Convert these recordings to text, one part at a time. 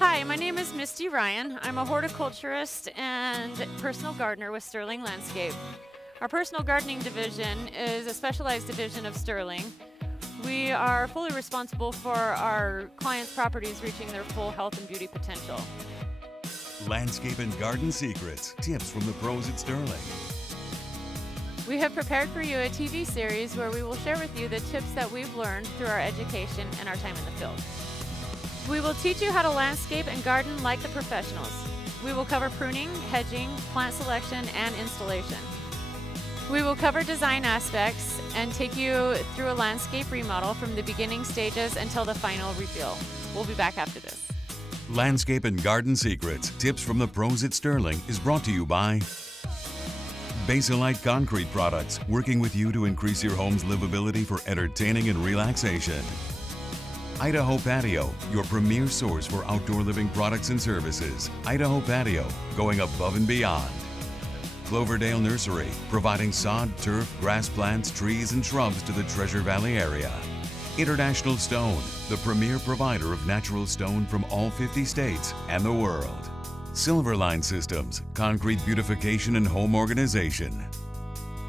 Hi, my name is Misty Ryan. I'm a horticulturist and personal gardener with Sterling Landscape. Our personal gardening division is a specialized division of Sterling. We are fully responsible for our clients' properties reaching their full health and beauty potential. Landscape and garden secrets, tips from the pros at Sterling. We have prepared for you a TV series where we will share with you the tips that we've learned through our education and our time in the field. We will teach you how to landscape and garden like the professionals. We will cover pruning, hedging, plant selection, and installation. We will cover design aspects and take you through a landscape remodel from the beginning stages until the final reveal. We'll be back after this. Landscape and garden secrets, tips from the pros at Sterling is brought to you by Basilite Concrete Products, working with you to increase your home's livability for entertaining and relaxation. Idaho Patio, your premier source for outdoor living products and services. Idaho Patio, going above and beyond. Cloverdale Nursery, providing sod, turf, grass plants, trees, and shrubs to the Treasure Valley area. International Stone, the premier provider of natural stone from all 50 states and the world. Silverline Systems, concrete beautification and home organization.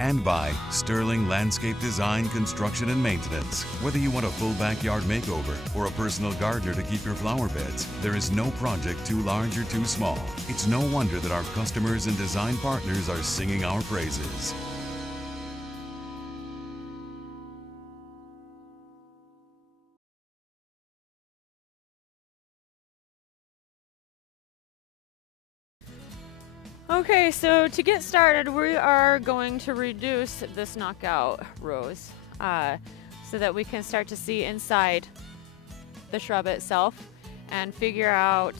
And by Sterling Landscape Design, Construction, and Maintenance. Whether you want a full backyard makeover or a personal gardener to keep your flower beds, there is no project too large or too small. It's no wonder that our customers and design partners are singing our praises. Okay, so to get started, we are going to reduce this knockout rows so that we can start to see inside the shrub itself and figure out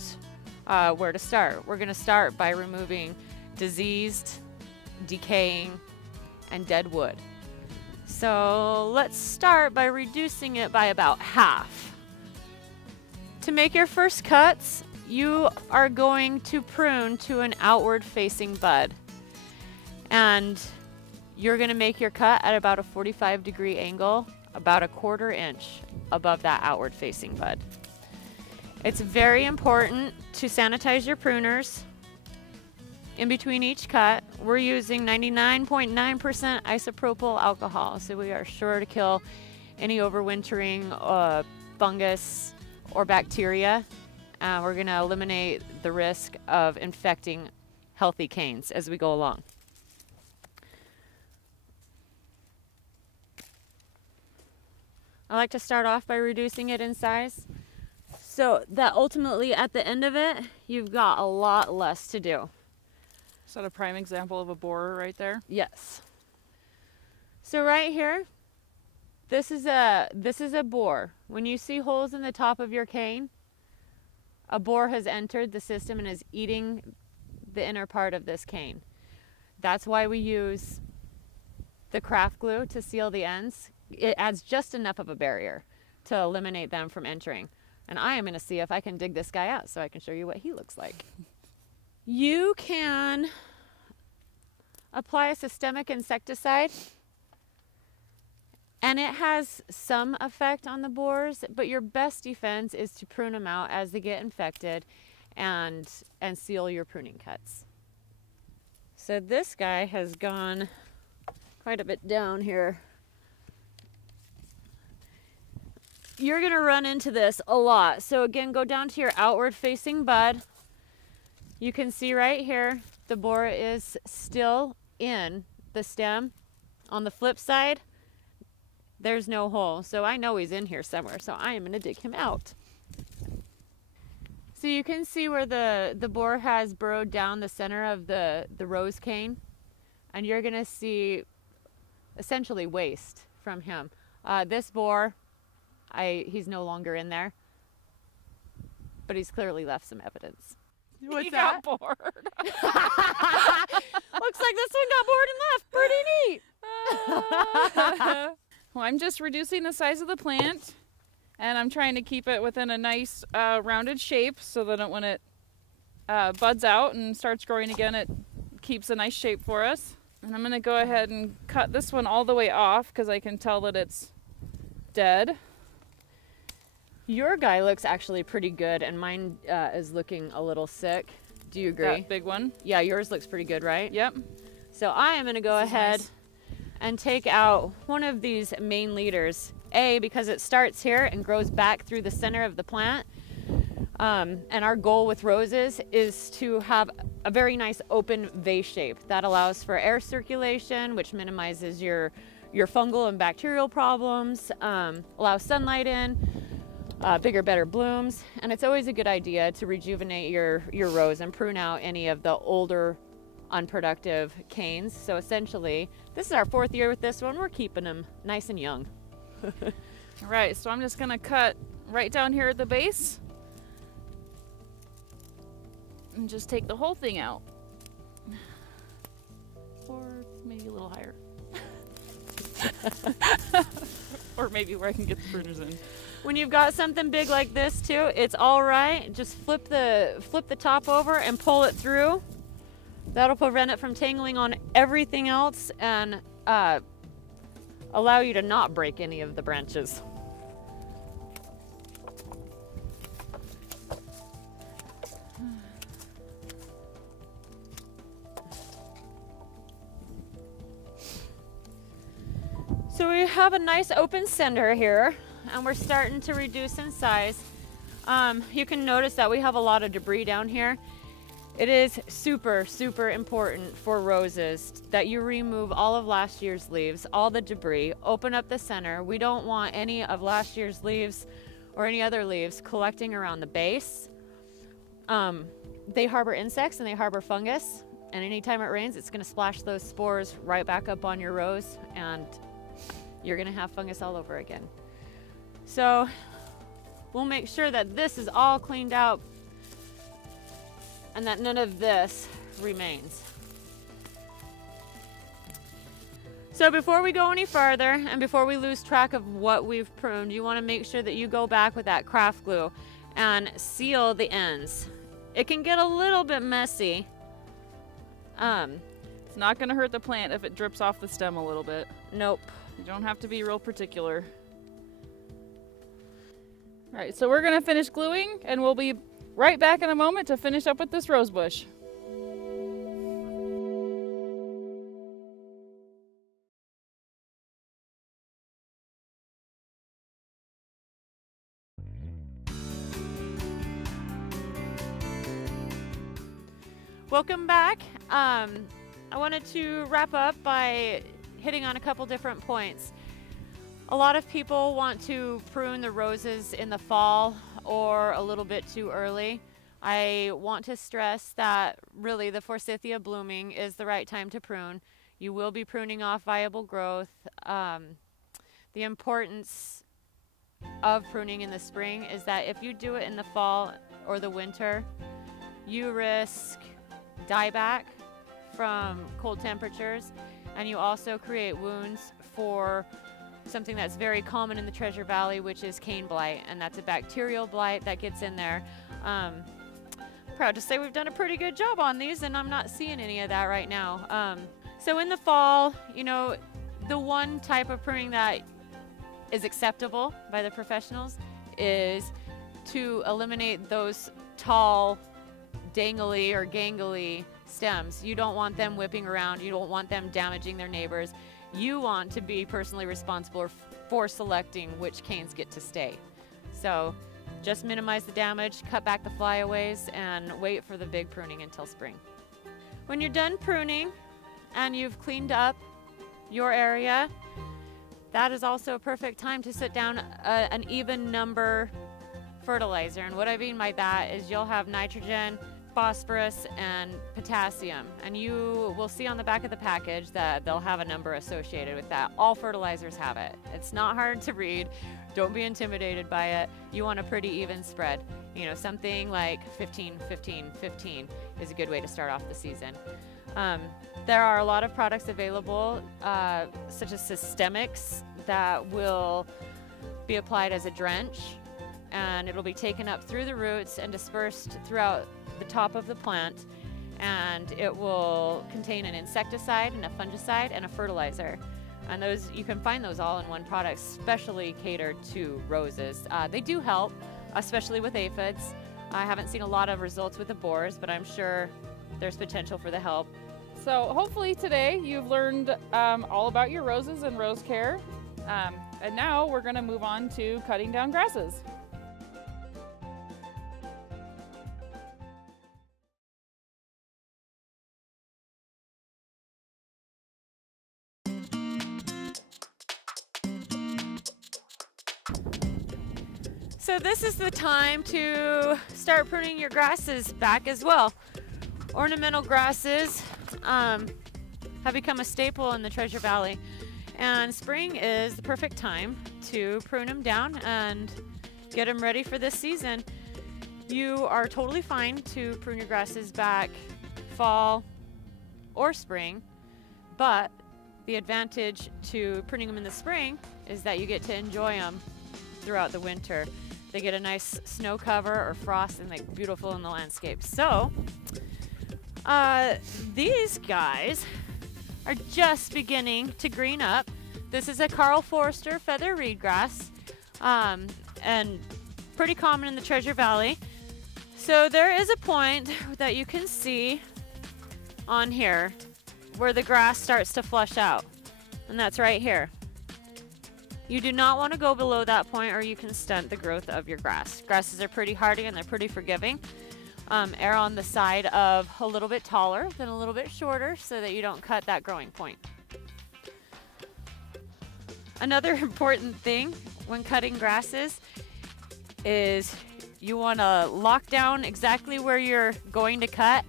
where to start. We're going to start by removing diseased, decaying, and dead wood. So let's start by reducing it by about half. To make your first cuts, you are going to prune to an outward facing bud, and you're going to make your cut at about a 45-degree angle, about 1/4 inch above that outward facing bud. It's very important to sanitize your pruners. In between each cut, we're using 99.9% isopropyl alcohol, so we are sure to kill any overwintering fungus or bacteria. We're going to eliminate the risk of infecting healthy canes as we go along. I like to start off by reducing it in size so that ultimately at the end of it, you've got a lot less to do. Is that a prime example of a borer right there? Yes. So right here, this is a bore. When you see holes in the top of your cane, a borer has entered the system and is eating the inner part of this cane. That's why we use the craft glue to seal the ends. It adds just enough of a barrier to eliminate them from entering. And I am going to see if I can dig this guy out so I can show you what he looks like. You can apply a systemic insecticide, and it has some effect on the borers, but your best defense is to prune them out as they get infected and seal your pruning cuts. So this guy has gone quite a bit down here. You're going to run into this a lot. So again, go down to your outward facing bud. You can see right here, the borer is still in the stem. On the flip side, there's no hole, so I know he's in here somewhere, so I am going to dig him out. So you can see where the borer has burrowed down the center of the rose cane, and you're going to see essentially waste from him. This borer, he's no longer in there, but he's clearly left some evidence. What's He that? got bored. Looks like this one got bored and left. Pretty neat. Well, I'm just reducing the size of the plant, and I'm trying to keep it within a nice rounded shape so that when it buds out and starts growing again, it keeps a nice shape for us. And I'm going to go ahead and cut this one all the way off because I can tell that it's dead. Your guy looks actually pretty good, and mine is looking a little sick. Do you agree? That big one? Yeah, yours looks pretty good, right? Yep. So I am going to go ahead and take out one of these main leaders. Because it starts here and grows back through the center of the plant. And our goal with roses is to have a very nice open vase shape that allows for air circulation, which minimizes your fungal and bacterial problems, allows sunlight in, bigger, better blooms. And it's always a good idea to rejuvenate your rose and prune out any of the older, unproductive canes. So essentially, this is our 4th year with this one. We're keeping them nice and young. All right, so I'm just gonna cut right down here at the base and just take the whole thing out. Or maybe a little higher. Or maybe where I can get the pruners in. When you've got something big like this too, it's all right. Just flip the top over and pull it through. That'll prevent it from tangling on everything else and allow you to not break any of the branches. So we have a nice open center here, and we're starting to reduce in size. You can notice that we have a lot of debris down here. It is super, super important for roses that you remove all of last year's leaves, all the debris, open up the center. We don't want any of last year's leaves or any other leaves collecting around the base. They harbor insects and they harbor fungus, and anytime it rains, it's gonna splash those spores right back up on your rose, and you're gonna have fungus all over again. So we'll make sure that this is all cleaned out and that none of this remains. So before we go any farther and before we lose track of what we've pruned, you want to make sure that you go back with that craft glue and seal the ends. It can get a little bit messy. It's not gonna hurt the plant if it drips off the stem a little bit. Nope. You don't have to be real particular. All right, so we're gonna finish gluing and we'll be right back in a moment to finish up with this rose bush. Welcome back. I wanted to wrap up by hitting on a couple different points. A lot of people want to prune the roses in the fall or a little bit too early. I want to stress that really the forsythia blooming is the right time to prune. You will be pruning off viable growth. The importance of pruning in the spring is that if you do it in the fall or the winter, you risk dieback from cold temperatures, and you also create wounds for something that's very common in the Treasure Valley, which is cane blight, and that's a bacterial blight that gets in there. Proud to say we've done a pretty good job on these, and I'm not seeing any of that right now. So in the fall, you know, the one type of pruning that is acceptable by the professionals is to eliminate those tall, dangly or gangly stems. You don't want them whipping around. You don't want them damaging their neighbors. You want to be personally responsible for selecting which canes get to stay. So just minimize the damage, cut back the flyaways, and wait for the big pruning until spring. When you're done pruning and you've cleaned up your area, that is also a perfect time to sit down an even number fertilizer. And what I mean by that is you'll have nitrogen, phosphorus, and potassium, and you will see on the back of the package that they'll have a number associated with that. All fertilizers have it. It's not hard to read. Don't be intimidated by it. You want a pretty even spread. You know, something like 15, 15, 15 is a good way to start off the season. There are a lot of products available, such as systemics, that will be applied as a drench, and it'll be taken up through the roots and dispersed throughout the top of the plant, and it will contain an insecticide and a fungicide and a fertilizer. And those, you can find those all in one product, specially catered to roses. They do help, especially with aphids. I haven't seen a lot of results with the borers, but I'm sure there's potential for the help. So hopefully today you've learned all about your roses and rose care. And now we're going to move on to cutting down grasses. So this is the time to start pruning your grasses back as well. Ornamental grasses have become a staple in the Treasure Valley, and spring is the perfect time to prune them down and get them ready for this season. You are totally fine to prune your grasses back fall or spring, but the advantage to pruning them in the spring is that you get to enjoy them throughout the winter. They get a nice snow cover or frost and like beautiful in the landscape. So these guys are just beginning to green up. This is a Karl Forster feather reedgrass, and pretty common in the Treasure Valley. So there is a point that you can see on here where the grass starts to flush out, and that's right here. You do not want to go below that point or you can stunt the growth of your grass. Grasses are pretty hardy and they're pretty forgiving. Err on the side of a little bit taller than a little bit shorter so that you don't cut that growing point. Another important thing when cutting grasses is you want to lock down exactly where you're going to cut,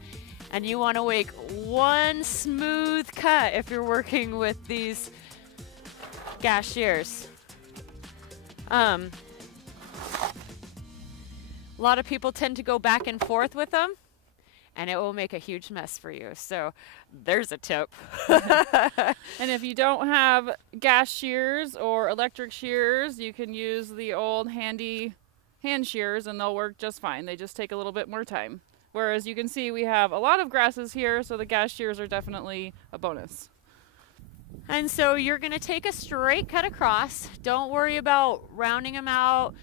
and you want to make one smooth cut if you're working with these gash shears. A lot of people tend to go back and forth with them, and it will make a huge mess for you. So there's a tip. And if you don't have gas shears or electric shears, you can use the old handy hand shears and they'll work just fine. They just take a little bit more time. Whereas you can see we have a lot of grasses here, so the gas shears are definitely a bonus. And so you're going to take a straight cut across. Don't worry about rounding them out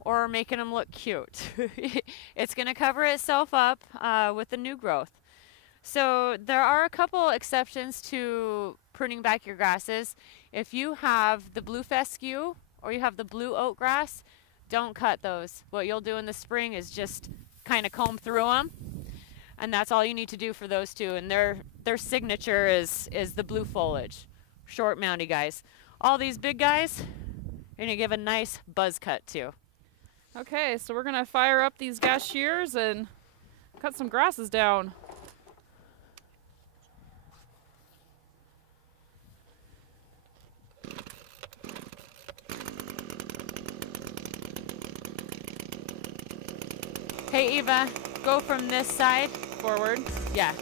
or making them look cute. It's going to cover itself up with the new growth. So there are a couple exceptions to pruning back your grasses. If you have the blue fescue or you have the blue oat grass, don't cut those. What you'll do in the spring is just kind of comb through them. And that's all you need to do for those two. And their signature is the blue foliage. Short moundy guys. All these big guys, you're going to give a nice buzz cut too. Okay, so we're going to fire up these gas shears and cut some grasses down. Hey Eva, go from this side Forward. Yeah.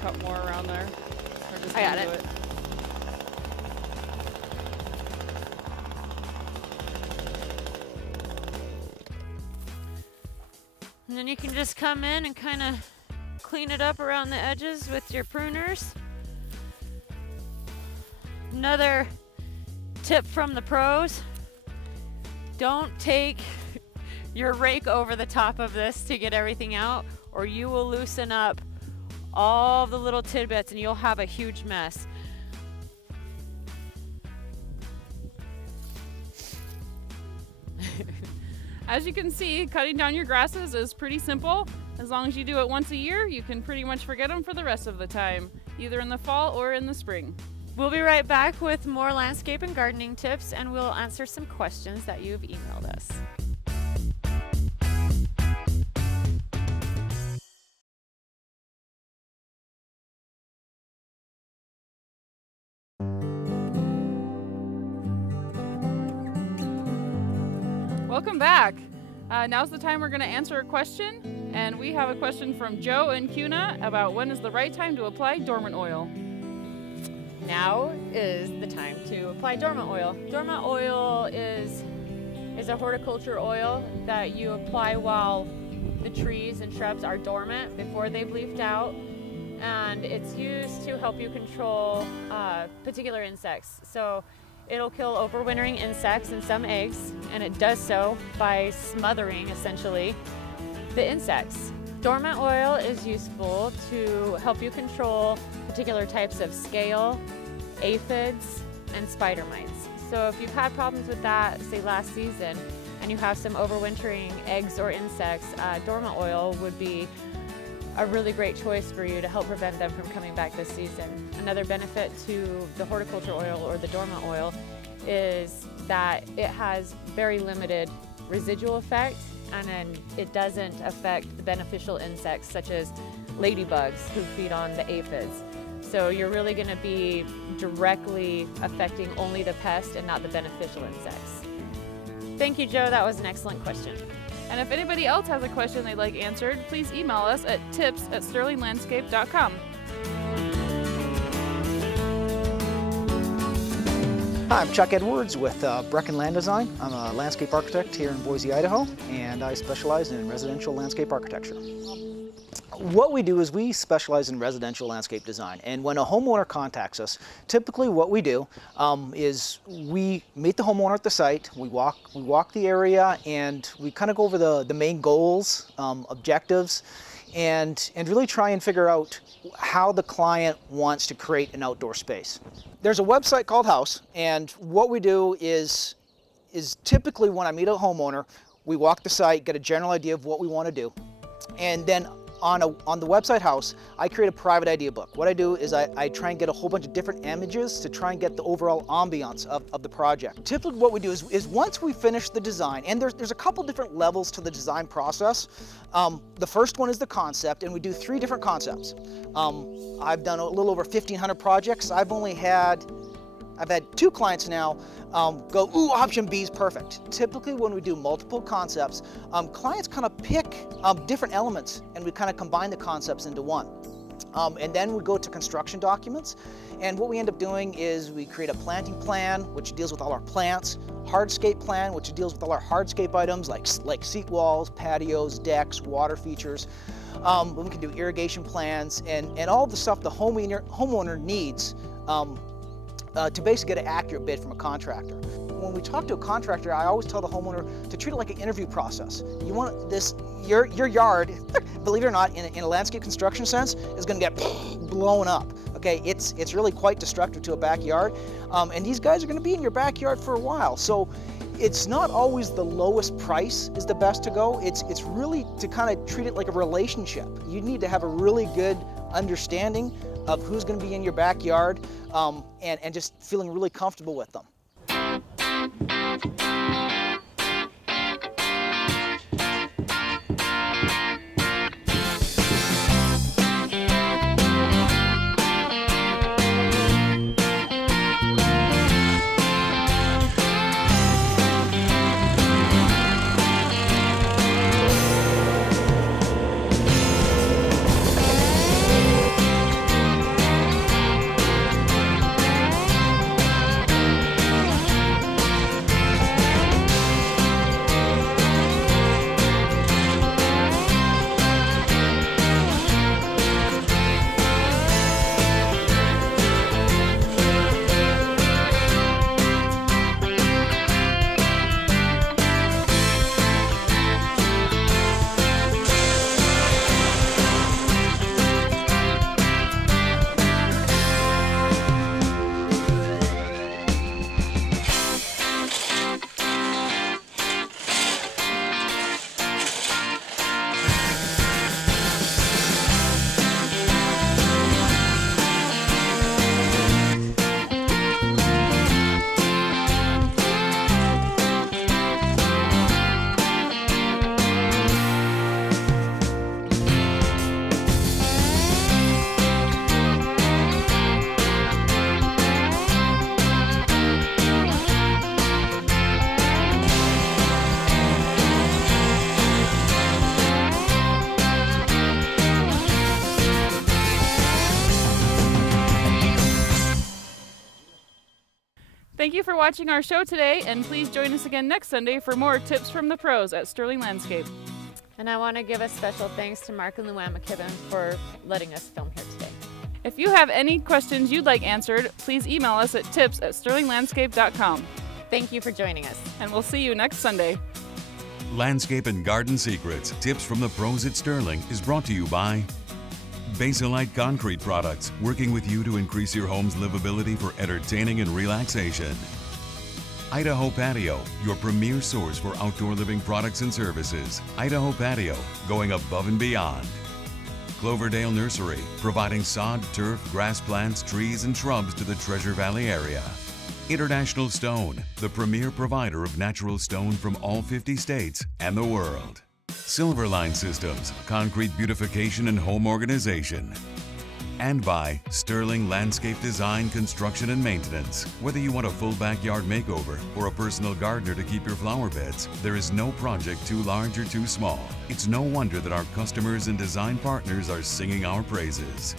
Cut more around there. Or just I got do it. And then you can just come in and kind of clean it up around the edges with your pruners. Another tip from the pros, don't take your rake over the top of this to get everything out, or you will loosen up all the little tidbits and you'll have a huge mess. As you can see, cutting down your grasses is pretty simple. As long as you do it once a year, you can pretty much forget them for the rest of the time, either in the fall or in the spring. We'll be right back with more landscape and gardening tips, and we'll answer some questions that you've emailed us. Welcome back. Now's the time we're going to answer a question, and we have a question from Joe in Kuna about when is the right time to apply dormant oil. Now is the time to apply dormant oil. Dormant oil is a horticulture oil that you apply while the trees and shrubs are dormant before they've leafed out, and it's used to help you control particular insects. So it'll kill overwintering insects and some eggs, and it does so by smothering, essentially, the insects. Dormant oil is useful to help you control particular types of scale, aphids, and spider mites. So if you've had problems with that, say last season, and you have some overwintering eggs or insects, dormant oil would be a really great choice for you to help prevent them from coming back this season. Another benefit to the horticulture oil or the dormant oil is that it has very limited residual effect, and then it doesn't affect the beneficial insects such as ladybugs who feed on the aphids. So you're really going to be directly affecting only the pest and not the beneficial insects. Thank you, Joe. That was an excellent question. And if anybody else has a question they'd like answered, please email us at tips@sterlinglandscape.com. Hi, I'm Chuck Edwards with Brecken Land Design. I'm a landscape architect here in Boise, Idaho, and I specialize in residential landscape architecture. What we do is we specialize in residential landscape design, and when a homeowner contacts us, typically what we do is we meet the homeowner at the site, we walk the area, and we kind of go over the main goals, objectives, and really try and figure out how the client wants to create an outdoor space. There's a website called House, and what we do is typically when I meet a homeowner, we walk the site, get a general idea of what we want to do, and then on the website House, I create a private idea book. What I do is I try and get a whole bunch of different images to try and get the overall ambiance of the project. Typically what we do is once we finish the design, and there's a couple different levels to the design process. The first one is the concept, and we do 3 different concepts. I've done a little over 1,500 projects. I've had 2 clients now go, ooh, option B is perfect. Typically when we do multiple concepts, clients kind of pick different elements and we kind of combine the concepts into one. And then we go to construction documents, and what we end up doing is we create a planting plan which deals with all our plants, hardscape plan which deals with all our hardscape items like seat walls, patios, decks, water features. We can do irrigation plans and all the stuff the homeowner needs to basically get an accurate bid from a contractor. When we talk to a contractor, I always tell the homeowner to treat it like an interview process. You want this, your yard, believe it or not, in a landscape construction sense, is going to get blown up. Okay, it's really quite destructive to a backyard, and these guys are going to be in your backyard for a while. So it's not always the lowest price is the best to go. It's really to kind of treat it like a relationship. You need to have a really good understanding of who's going to be in your backyard, and just feeling really comfortable with them. Thank you for watching our show today, and please join us again next Sunday for more tips from the pros at Sterling Landscape. And I want to give a special thanks to Mark and Luann McKibben for letting us film here today. If you have any questions you'd like answered, please email us at tips@sterlinglandscape.com. Thank you for joining us. And we'll see you next Sunday. Landscape and Garden Secrets, Tips from the Pros at Sterling is brought to you by Basilite Concrete Products, working with you to increase your home's livability for entertaining and relaxation. Idaho Patio, your premier source for outdoor living products and services. Idaho Patio, going above and beyond. Cloverdale Nursery, providing sod, turf, grass plants, trees, and shrubs to the Treasure Valley area. International Stone, the premier provider of natural stone from all 50 states and the world. Silverline Systems, concrete beautification and home organization. And by Sterling Landscape Design, Construction and Maintenance. Whether you want a full backyard makeover or a personal gardener to keep your flower beds, there is no project too large or too small. It's no wonder that our customers and design partners are singing our praises.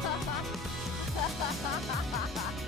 Ha ha ha ha!